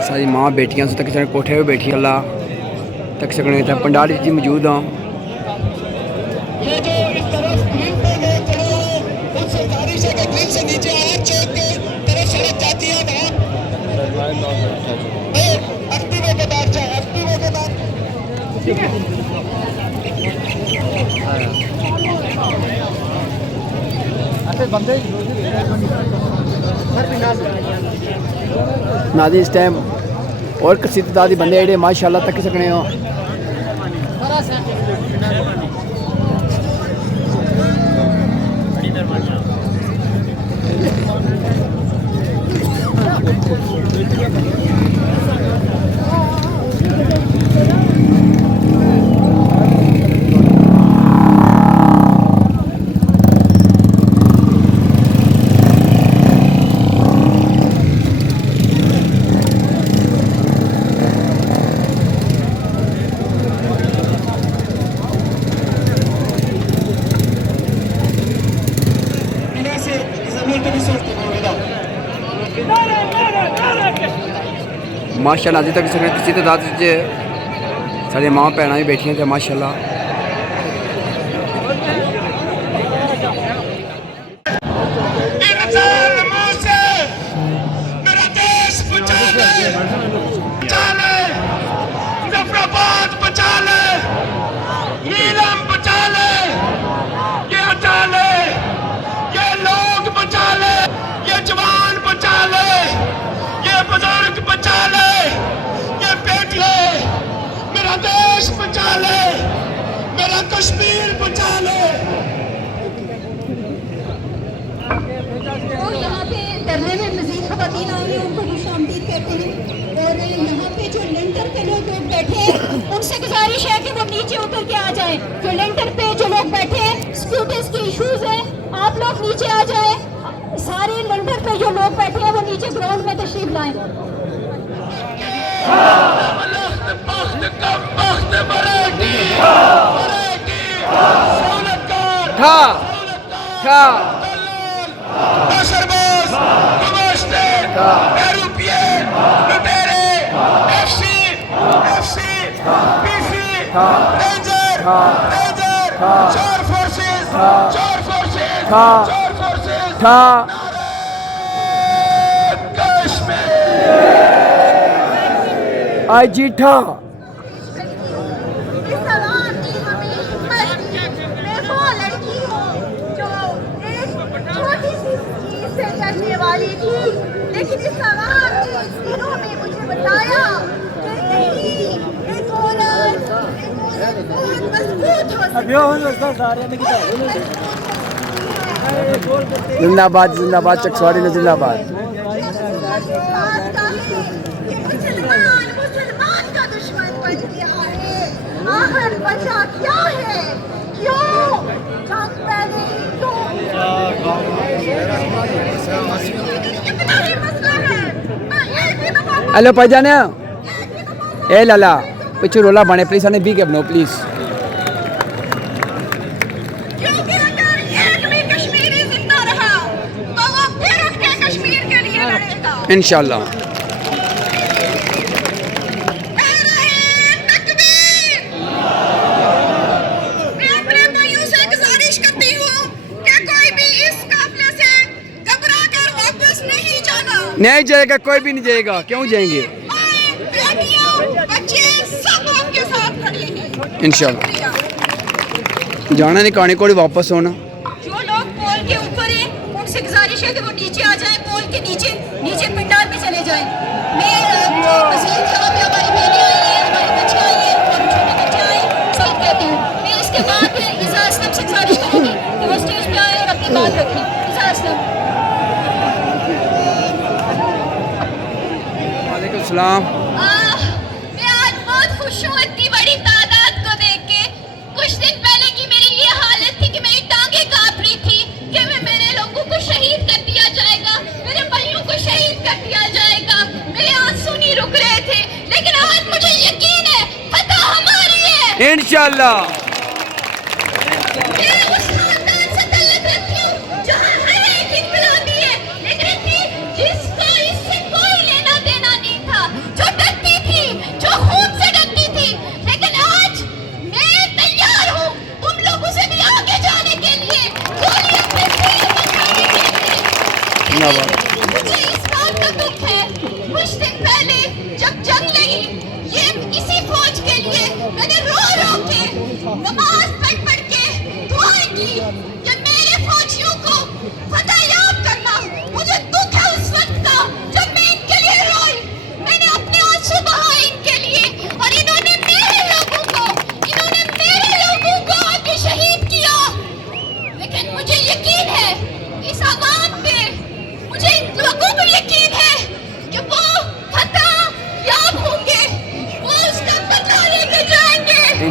सारी माँ बेटियां तक कोठे पे बैठी अल्लाह तक सकने पंडाल जी मौजूद हाँ। ये जो इस तरफ ग्रिल पे गए खड़े हैं, उन सरकारी से के ग्रिल से नीचे आग चौक के तरफ सड़क जाती है एक्टिवा के बैठ जाए, एक्टिवा के बैठ। नाज़रीन इस टाइम और किसी तादाद बंदे जेह्ड़े माशाअल्लाह तक सकने हो। माशाअल्लाह अभी तक किसी तादाद साढ़े माँ भैन भी बैठियां थे माशाअल्लाह। देश बचा ले, मेरा कश्मीर बचा ले। और यहाँ पे धरने में मजीद खवातीन आई हैं, उनको खुशामदीद कहते हैं। और यहाँ पे जो लेंटर पे लोग बैठे हैं उनसे गुजारिश है कि वो नीचे उतर के आ जाएं। जो लेंटर पे जो लोग बैठे हैं सिक्योरिटीज के इश्यूज हैं, आप लोग नीचे आ जाएं। सारे लेंटर पे जो लोग बैठे हैं वो नीचे ग्राउंड में तशरीफ लाएं। आई जीठा वाली थी, लेकिन इस सवाल ने दिनों में मुझे बताया कि नहीं, एक औरत बहुत मजबूत हो सकती है। जिंदाबाद जिंदाबाद चकसवाड़ी में जिंदाबाद। मुसलमान का दुश्मन बन गया है। आखिर वजह क्या है? क्यों जंग पहले हेलो भाईजान ए लाला पिछू रोला बने प्लीज आने बी के बनाओ प्लीज। क्योंकि अगर एक भी कश्मीरी जिंदा रहा तो वो फिर उठ के कश्मीर के लिए लड़ेगा इंशाल्लाह। मैं अपने भाइयों से गुजारिश करती हूँ कि कोई भी इस काफिले से घबरा कर वापस नहीं जाना। नहीं जाएगा, कोई भी नहीं जाएगा। क्यों जाएंगे? बेटियां बच्चे सब आपके साथ खड़े हैं इंशाल्लाह। जाना नहीं, कहानी को वापस होना। जो लोग पोल के ऊपर हैं उनसे गुजारिश है कि वो नीचे आ जाएं, पोल के नीचे पंडाल पे चले जाएं। मैं जो मज़ीद यहाँ पे हमारी बहनें आई हैं, हमारे बच्चे आए हैं, हमारे छोटे बच्चे आए हैं, सब कहती हूँ। मैं इसके बाद इज़ा असलम से गुजारिश करूँगी कि वो स्टेज पे आए और अपनी बात रखें। इज़ा असलम। वालेकुम सलाम। मैं आज बहुत खुश हूँ इतनी बड़ी तादाद को देख के। कुछ दिन पहले की मेरी ये हालत थी कि मेरी टांगें कांप रही थी कि मेरे लोगों को शहीद कर दिया जाएगा, मेरे भाइयों को शहीद कर दिया जाएगा। मेरे आंसू नहीं रुक रहे थे, लेकिन आज मुझे यकीन है फतह हमारी है इंशाल्लाह। मैं उस खानदान से ताल्लुक रखती हूँ जहाँ हर एक इनकलाबी है, लेकिन जिसको इससे कोई लेना देना नहीं था, जो डरती थी, जो खून से डरती थी। लेकिन आज मैं तैयार हूँ तुम लोगों से भी आगे जाने के लिए, गोली अपने सिर पे उठाने के लिए। मुझे इस बात का दुख है, कुछ दिन पहले जब जंग लगी, ये इसी फौज के लिए मैंने रो रो के नमाज पढ़ के दुआएं की कि मेरे फौजियों को फतह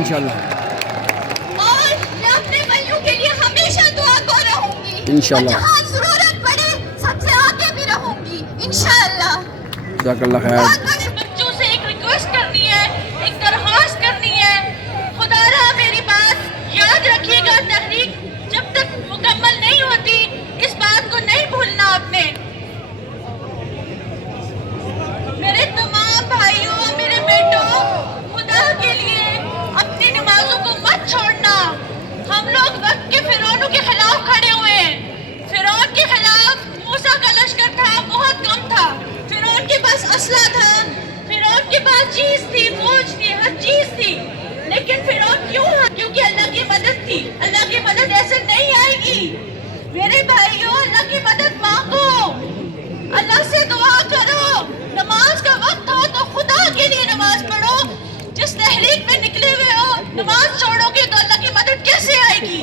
इंशाल्लाह और मैं अपने भाइयों के लिए हमेशा दुआ को रहूंगी इंशाल्लाह। और जहाँ जरूरत पड़े सबसे आगे भी रहूंगी इंशाल्लाह। जज़ाकल्लाह खैर। बच्चों से एक रिक्वेस्ट करनी है, एक दरख्वास्त करनी है, खुदारा मेरी बात याद रखिएगा, तहरीक जब तक मुकम्मल नहीं होती इस बात को नहीं भूलना आपने। मेरे तमाम भाइयों, मेरे बेटों, खुदा के लिए अपनी नमाजों को मत छोड़ना। हम लोग वक्त के फिरौनों के खिलाफ खड़े हुए हैं। फिरौन के खिलाफ मूसा का लश्कर था, बहुत कम था। फिरौन के पास असला था, फिरौन के पास चीज थी, फौज थी, हर चीज थी, लेकिन फिरौन क्यों है? क्योंकि अल्लाह की मदद थी। अल्लाह की मदद ऐसे नहीं आएगी। मेरे भाइयों, अल्लाह की मदद मांगो, अल्लाह से दुआ करो। नमाज का वक्त हो तो खुदा के लिए नमाज पढ़ो। जिस तहरीक में निकले हुए हो, नमाज छोड़ोगे तो अल्लाह की मदद कैसे आएगी?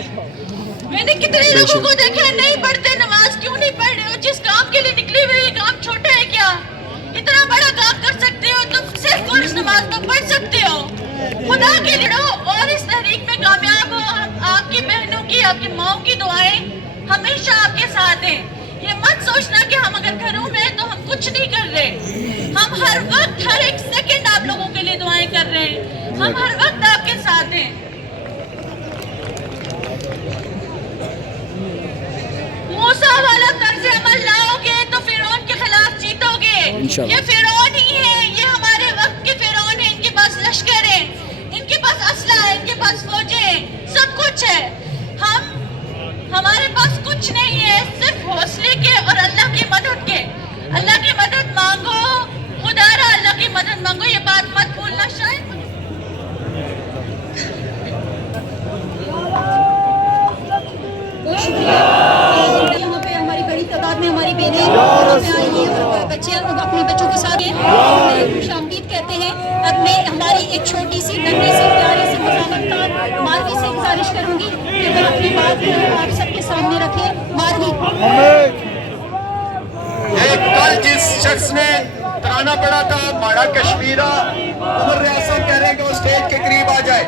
मैंने कितने लोगों को देखा है नहीं पढ़ते, नमाज क्यों नहीं पढ़ रहे हो? जिस काम के लिए निकले हुए, ये काम छोटा है क्या? इतना बड़ा काम कर सकते हो, तुम सिर्फ फर्ज नमाज तो पढ़ सकते हो। खुदा के लिए रो और इस तहरीक में कामयाब हो। आपकी बहनों की, आपकी माओ की दुआएं हमेशा आपके साथ हैं। ये मत सोचना कि हम अगर घरों में हैं तो हम कुछ नहीं कर रहे। हम हर वक्त, हर एक सेकंड आप लोगों के लिए दुआएं कर रहे हैं। हम हर वक्त आपके साथ हैं। मूसा वाला तर्ज अमल लाओगे तो फिरौन के खिलाफ जीतोगे। इंशाल्लाह। ये फिरौन ही है, ये हमारे वक्त के फिरौन है। इनके पास लश्कर है, इनके पास असला है, इनके पास फौजें हैं, सब कुछ है। हमारे पास कुछ नहीं है, सिर्फ हौसले के और अल्लाह की मदद के। अल्लाह की मदद मांगो, खुदारा अल्लाह की मदद मांगो, ये बात मत भूलना। शायद यहाँ पे हमारी बड़ी तादाद में हमारी बहनें यहाँ पे आई हैं और बच्चे अपने बच्चों के साथ हैं। खुशामदीद कहते हैं। अब मैं हमारी एक छोटी सी नन्ही सी प्यारी सी मज़ामत खान मारवी से गुजारिश करूंगी कि वो अपनी बात आप सबके सामने रखें। मारवी, कल जिस शख्स ने तराना पड़ा था माड़ा कश्मीरा, उमर रियाज साहब कह रहे हैं कि वो स्टेज के करीब आ जाए।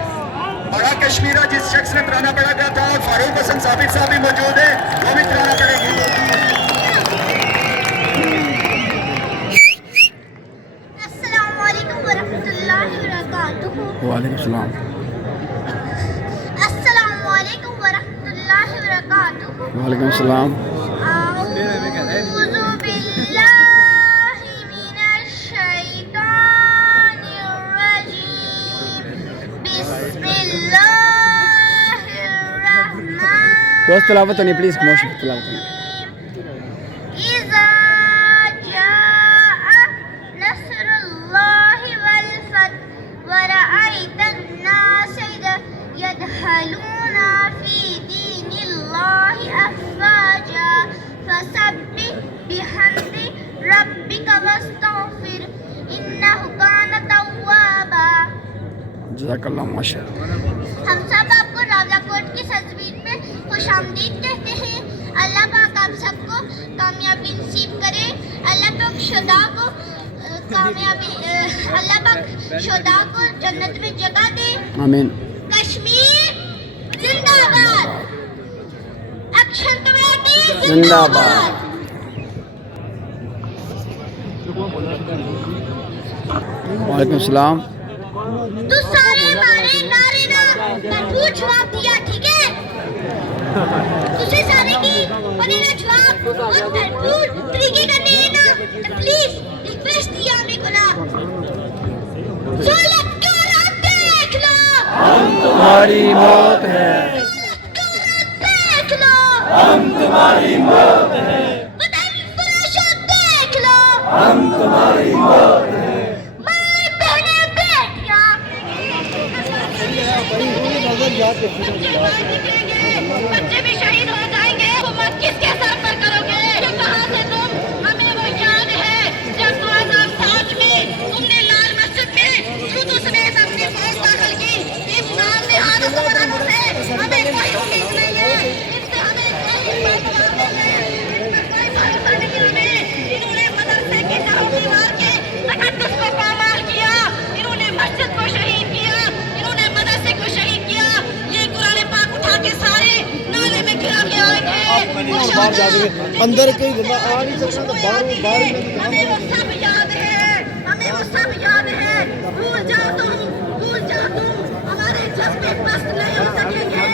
माड़ा कश्मीरा जिस शख्स ने तराना पड़ा गया था, फारूक हसन साबित साहब भी मौजूद है, वो भी तराना पड़ेगी। अस्सलाम वालेकुम वरहमतुल्लाहि वबरकातुहू। वालेकुम सलाम। अस्सलाम वालेकुम वरहमतुल्लाहि वबरकातुहू। वालेकुम सलाम। अऊज़ु बिल्लाहि मिनश शैतानिर रजीम। बिस्मिल्लाहिर रहमानिर दोस्त तलावत नहीं प्लीज, खामोश तलावत नहीं। इज़ा जाअ नस्रुल्लाहि वल फतह व रअयतन नास यदखलूना फी दीनिल्लाहि अफ़वाजा फसब्बिह बिहम्दि रब्बिका वस्तगफिर इन्नहु काना तव्वाबा। जज़ाकल्लाह माशाअल्लाह। हम सब आपको रावलाकोट की सरजमीन में खुशामदीद कहते हैं। अल्लाह पाक आप सबको कामयाबी नसीब करे। अल्लाह पाक शुदा को कामयाबी, अल्लाह पाक शुदा को जन्नत में जगह दे। आमीन। कश्मीर जिंदाबाद, एक्शन कमेटी जिंदाबाद। वालेकुम सलाम। तू सारे मारे नारे ना भरपूर जवाब दिया, ठीक है? तुझे सारे की बने ना जवाब और भरपूर तरीके का नहीं ना, तो प्लीज रिक्वेस्ट दिया हमें को ना। जो लटका देख लो, हम तुम्हारी मौत है, देख लो, हम तुम्हारी मौत है, वतन फराशा देख लो, हम तुम्हारी मौत है। माँ बहने बेटियां बच्चे भी शहीद हो जाएंगे। हुकूमत किसके सर पर करोगे? ये कहाँ से तुम? हमें वो याद है जब 2007 में तुमने लाल मस्जिद में जूतों समेत अपनी फौज दाखिल की। इस नाम ने हाथों को बनाने से हमें कोई उम्मीद नहीं है, इससे हमें कोई परवाह नहीं है, इस पर कोई भरोसा नहीं हमें। इन्होंने मदरसे की तरफ मार के तकद्दुस को पामाल किया, इन्होंने मस्जिद को शहीद किया, इन्होंने मदरसे को बाहर जा सके अंदर कहीं बंदा आ नहीं सकता तो बाहर हमें वो सब याद है, हमें वो सब याद है। भूल जाओ तुम हमारे जज्बे पस्त नहीं हो सकेंगे,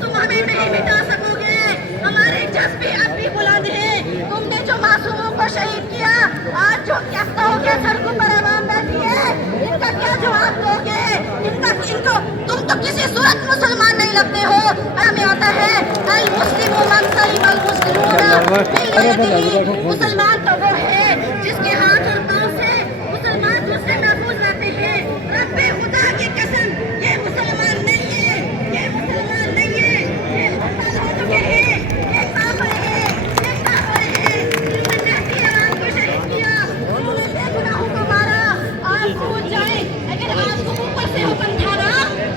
तुम हमें नहीं मिटा सकोगे। हमारे जज्बे अब भी बुलंद हैं। तुमने जो मासूमों को शहीद किया, आज जो कहता हो के सड़कों पर आवाम बैठी है, इनका क्या जवाब दोगे? इनको तुम तो किसी सूरत मुसलमान नहीं लगते हो। हमें आता है अल मुस्लिम मन सलिम अल मुस्लिमून, मुसलमान तो वो है जिसके हाथ और पांव से मुसलमान दूसरे महफूज रहते हैं। रब्बे खुदा की कसम, ये मुसलमान नहीं है, ये मुसलमान नहीं है, ये मुसलमान हो चुके हैं, ये काफिर है, ये काफिर है। इन्होंने अपनी आवाम को शहीद किया, उन्होंने बेगुनाहों को मारा। आप भूल जाए, अगर आपको ऊपर से हुक्म था ना,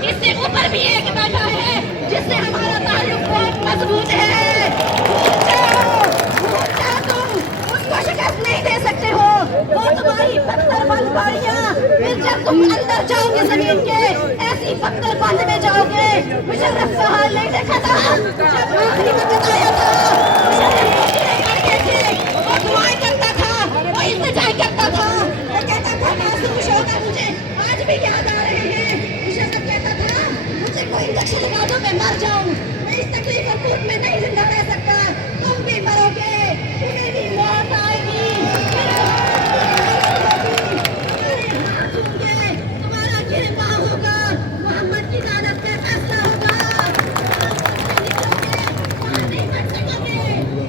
इससे ऊपर भी एक बैठा है जिससे हमारा ताल्लुक बहुत मजबूत है। भूल जाओ तुम उसको शिकस्त नहीं दे सकते हो। वो तुम्हारी पत्थर बंद बाड़ियां, फिर जब तुम अंदर जाओगे जमीन के, ऐसी पत्थर बंद में जाओगे। मुशर्रफ का हाल नहीं देखा था जब आखिरी वक्त आया था। मुशर्रफ को कीड़े काटते थे, वो दुआएं करता था, वो इल्तिजा करता था, वो कहता था मासूम शौका मुझे आज भी याद आ रहे हैं। मुशर्रफ कहता था मुझे कोई इंजेक्शन लगा दो, मैं मर जाऊं, मैं इस तकलीफ और भूख में नहीं जिंदा रह सकता। तुम भी मरोगे, तुम्हें भी मौत आएगी, तुम्हारा गिरबा होगा, मोहम्मद की लानत पे फैसला होगा। नहीं बच सकोगे,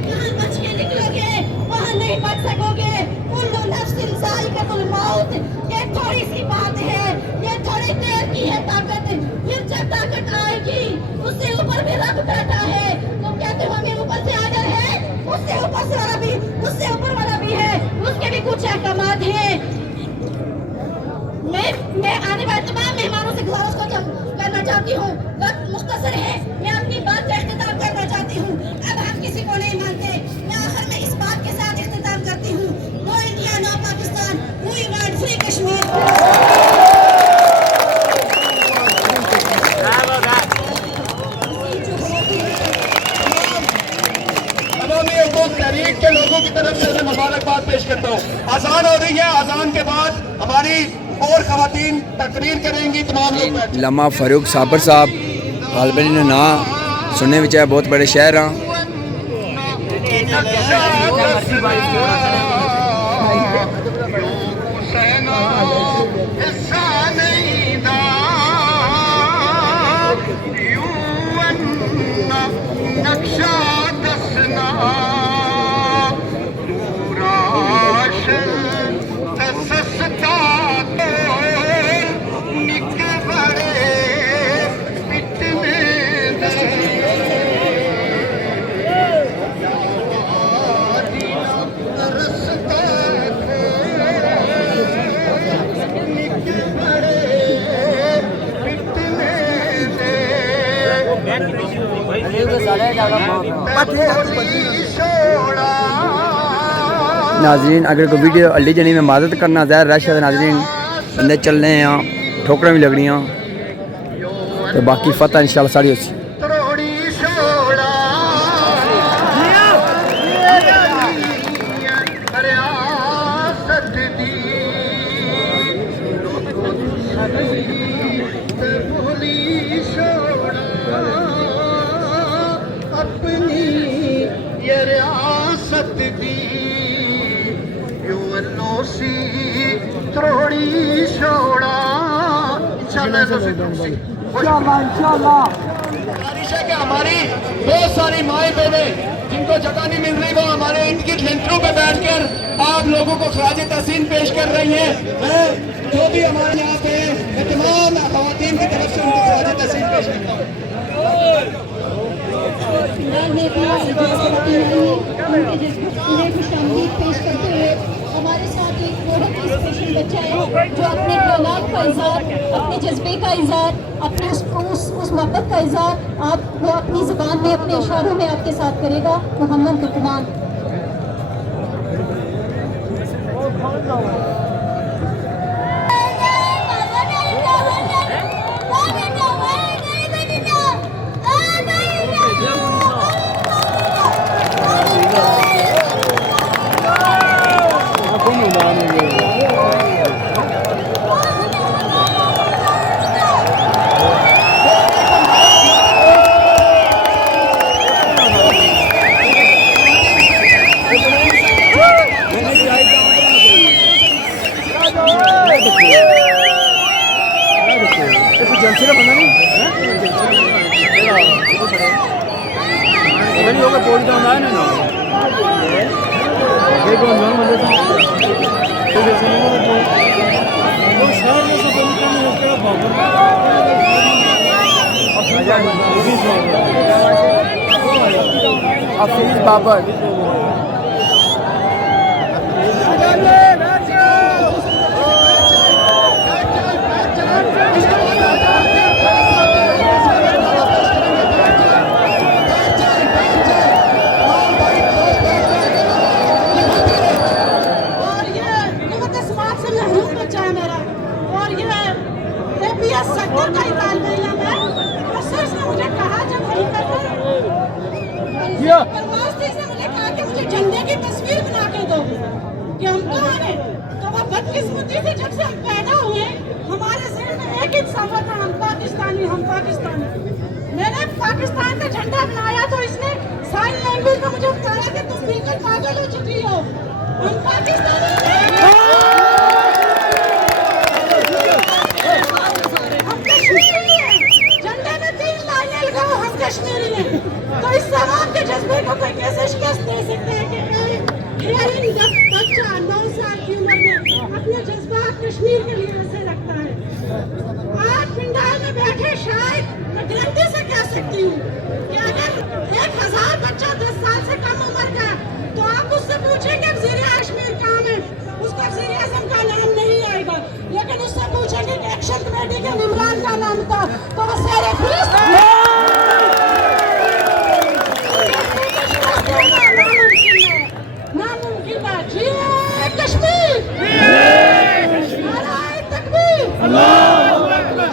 यहाँ बच के निकलोगे, वहाँ नहीं बच सकोगे। कुल्लु नफ्सिन ज़ाइक़तुल मौत, ये थोड़ी सी बात है, ये थोड़ी देर की है ताकत, फिर जब ताकत आएगी उससे ऊपर भी रब बैठा है। तुम कहते हो हमें ऊपर से आदर है, उससे ऊपर वाला भी है, उसके भी कुछ अहकामात हैं। मैं आने वाले तमाम मेहमानों से गुजारिश करना चाहती हूँ, वक्त मुख्तसर है, मैं अपनी बात का इख्तिताम करना चाहती हूँ। अब आप किसी को नहीं मानते, मैं आखिर में इस बात के साथ इख्तिताम करती हूँ। No India no Pakistan, we want free Kashmir. तहरीक के लोगों की तरफ से मैं मुबारकबाद पेश करता हूँ। अजान हो रही है, अजान के बाद हमारी और खवातीन तकरीर करेंगी। तमाम लोग लम्मा फारूक साबर साहब गालबन ने ना सुनने में चाहे बहुत बड़े शहर हाँ। नाजरीन अगर कोई वीडियो अल्ली जनी में मदद करना ज़ाहिर रश है नाजरीन बंदे चलने हैं, ठोकरें भी लगनियाँ तो बाकी फतह इंशाल्लाह सारी होती। गुजारिश है कि हमारी बहुत सारी माएँ बहनें जिनको जगह नहीं मिल रही वो हमारे इर्द गिर्द लेंटरों पे बैठकर आप लोगों को खराज तहसीन पेश कर रही हैं। मैं जो भी हमारे यहाँ पे मैं तमाम खवातीन की तरफ से उनको खराज तहसीन पेश करता हूँ। हमारे साथ एक बहुत ही स्पेशल बच्चा है जो अपने कलाम का इज़हार, अपने जज्बे का इज़हार, अपने उस मोहब्बत का इज़हार आप वो अपनी ज़ुबान में अपने इशारों में आपके साथ करेगा। मोहम्मद लुकमान। हफीज बाबर झंडे की तस्वीर बना के दो कि हम कौन है। तो वो बदकिस्मती से जब से हम पैदा हुए हमारे जहन में एक ही सफर था, हम पाकिस्तानी हम पाकिस्तानी। मैंने पाकिस्तान का झंडा बनाया तो इसने साइन लैंग्वेज में मुझे बताया कि तुम बिल्कुल पागल हो चुकी हो, हम पाकिस्तानी हैं। हम कश्मीरी हैं, झंडे में 3 लाइनें लगाओ हम कश्मीरी हैं। तो इस समाज के जज्बे को कोई कैसे शिकस्त दे सकता है कि बच्चा 9 साल की उम्र में अपने जज्बात कश्मीर के लिए ऐसे रखता है। आज पिंडाल में बैठे शायद मैं गारंटी से कह सकती हूँ कि अगर 1000 बच्चा 10 साल से कम उम्र का तो आप उससे पूछेंगे वज़ीर-ए-कश्मीर कहाँ है, उसका वज़ीर-ए-आज़म का नाम नहीं आएगा। लेकिन उससे पूछेंगे कि एक्शन कमेटी के निमरान का नाम था तो वो सारे नामुमकिन है। जी कश्मीर, नाराए तकबीर, अल्लाहू अकबर।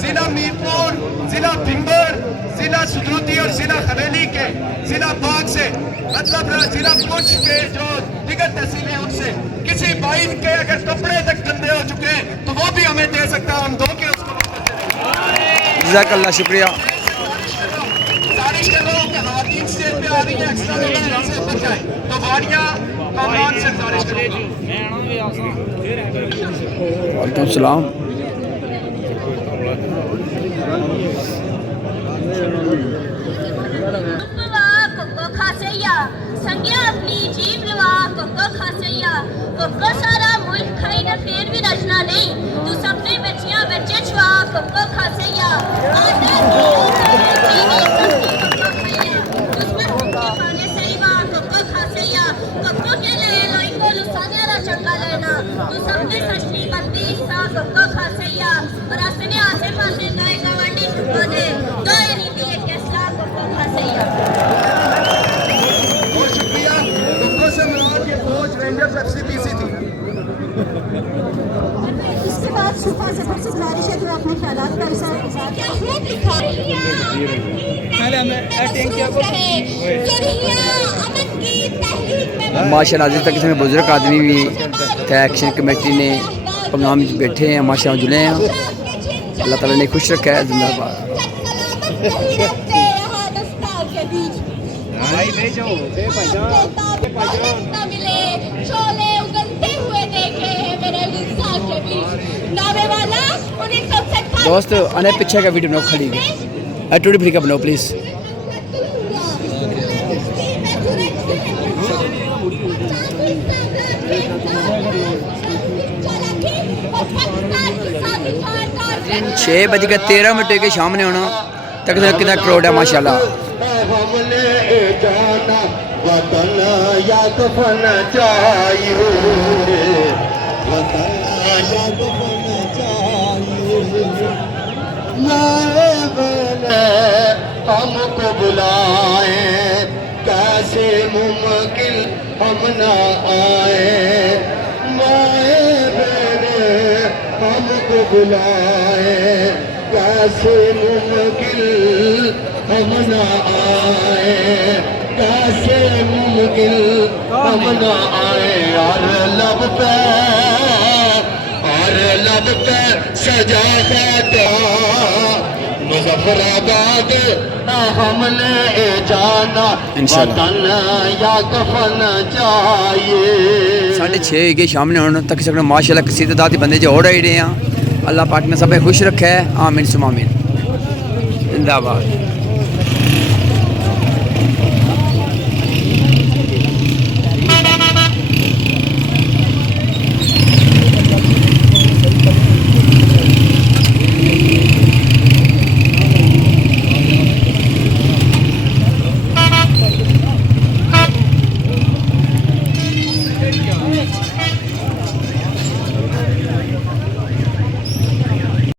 जिला मीरपुर, जिला भिंबर, जिला सुदरूती और जिला हवेली के जिला बाग से मतलब जिला पुंछ के जो दिगर तहसीलें उनसे किसी बाइन के अगर कपड़े तक गंदे हो चुके हैं तो वो भी हमें दे सकता है, हम धो के उसको जज़ाकल्लाह शुक्रिया। बारिश के लोगों के खवातीन स्टेज पे आ रही है, एक्स्ट्रा लोग से बच जाए तो वाड़ियाँ कमान से बारिश करेगी। वालेकुम सलाम। संज्ञा अपनी जीव लवा कोको खासैया कोको सारा मुल्क खाई ना फिर भी रचना नहीं तू सबने बच्चियां बच्चे छुआ कोको खासैया आटा जीवी सबकी कोको खाया दुश्मन के पाने सहीवा कोको खासैया कोको के लिए लोई को लुसाने रा चंगा लेना तू सबने सच्ची बंदी सा कोको खासैया और अपने आसे पासे नए गवांडी छुपा दे दो रीति एक कैसा कोको खासैया। रेंजर्स एफसीपीसी थी। इसके बाद सुबह से फिर से गुजारिश है कि वो अपने ख्यालात का इज़हार क्या खूब लिखा माशाल्लाह अजीज तक इसमें बुजुर्ग आदमी भी थे, एक्शन कमेटी ने प्रोग्राम में बैठे हैं, माशाल्लाह जुड़े हैं। अल्लाह ताला ने खुश रखा है। जिंदाबाद। शोले उगलते हुए देखे हैं मेरे इंसान के बीच नावे वाला उन्हें सबसे दोस्त आने पीछे का वीडियो बनाओ, खड़ी टूटी फ्री का बनाओ प्लीज। छः बज के 13 मिनट के सामने होना तक कितना करोड़ है माशाल्लाह। हमने जाना वतन या दफन चाहिए, वतन या दफन चाहिए। हमको बुलाए कैसे मुमकिन हम ना आए, माए बहने हमको बुलाए कैसे मुमकिन हम ना आए, कैसे मुमकिन हम ना आए। और लब पे सजा देता मुजफ्फराबाद हमने जाना वतन या कफन चाहिए। 6:30 के सामने होने तक सकना माशाल्लाह किसी तादाद बंदे जो हो रहे हैं। अल्लाह पाक ने सब खुश रखा है। आमीन सुमामीन। जिंदाबाद।